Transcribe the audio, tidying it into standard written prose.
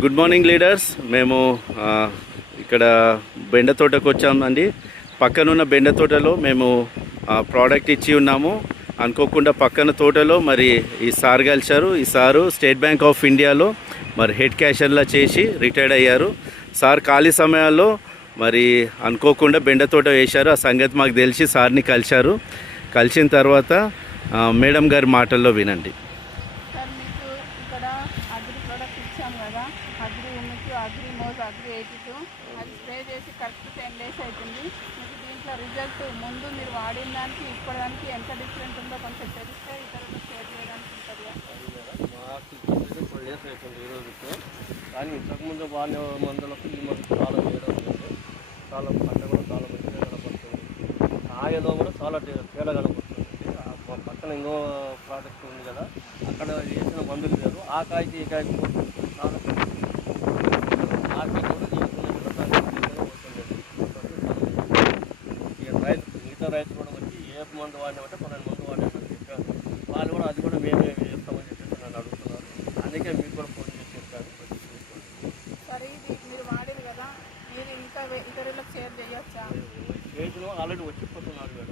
Good morning leaders. మేము ఇక్కడ బెండ తోటకు వచ్చామండి. పక్కనున్న బెండ తోటలో మేము ప్రోడక్ట్ ఇచ్చి ఉన్నాము. అనుకోకుండా పక్కన తోటలో మరి ఈ సార్ కలిశారు. ఈ సారు స్టేట్ బ్యాంక్ ఆఫ్ ఇండియాలో మరి హెడ్ క్యాషియర్లా చేసి రిటైర్డ్ అయ్యారు. సార్ ఖాళీ సమయాల్లో మరి అనుకోకుండా బెండ తోట వేశారు. ఆ సంగతి మాకు తెలిసి సార్ని కలిశారు. కలిసిన తర్వాత మేడం గారి మాటల్లో వినండి. సార్ మీకు ఇక్కడ అగ్రి ప్రోడక్ట్ ఇచ్చాం కదా, అగ్రిమోజ్ అగ్రి 82 అది స్ప్రే చేసి కరెక్ట్ 10 days అవుతుంది. మీకు దీంట్లో రిజల్ట్ ముందు మీరు వాడిన దానికి ఇప్పటిదానికి ఎంత డిఫరెంట్ ఉందో కొంచెం తెలిస్తే ఇతరులకు షేర్ చేయడానికి ఉంటుంది కదా. మాకు 4 days అవుతుంది ఈ రోజుతో. కానీ ఇంతకుముందు వాడిన మందులకు ఈ మందు చాలా తేడా ఉంటుంది. చాలా పంట కూడా చాలా మంచిగా కనపడుతుంది. కాయలో కూడా చాలా తేడా కనపడుతుంది. పక్కన ఇంకో ప్రోడక్ట్ ఉంది కదా, అక్కడ వేసిన మందులు వేరు. ఆ కాయకి ఈ కాయకి చాలా ఆకి కూడా రైతు మిగతా రైతులు కూడా వచ్చి ఏ మందు వాడినామంటే 12 మందు వాడినామని చెప్పారు. వాళ్ళు కూడా అది కూడా మేమే చేస్తామని చెప్పేసి నన్ను అడుగుతున్నారు. అందుకే మీకు కూడా ఫోన్ చేసి చెప్పాను. సరే, ఇది మీరు వాడేది కదా, మీరు ఇంకా ఇతరులకు షేర్ చేయొచ్చా? చేతిలో ఆల్రెడీ వచ్చిపోతున్నారు.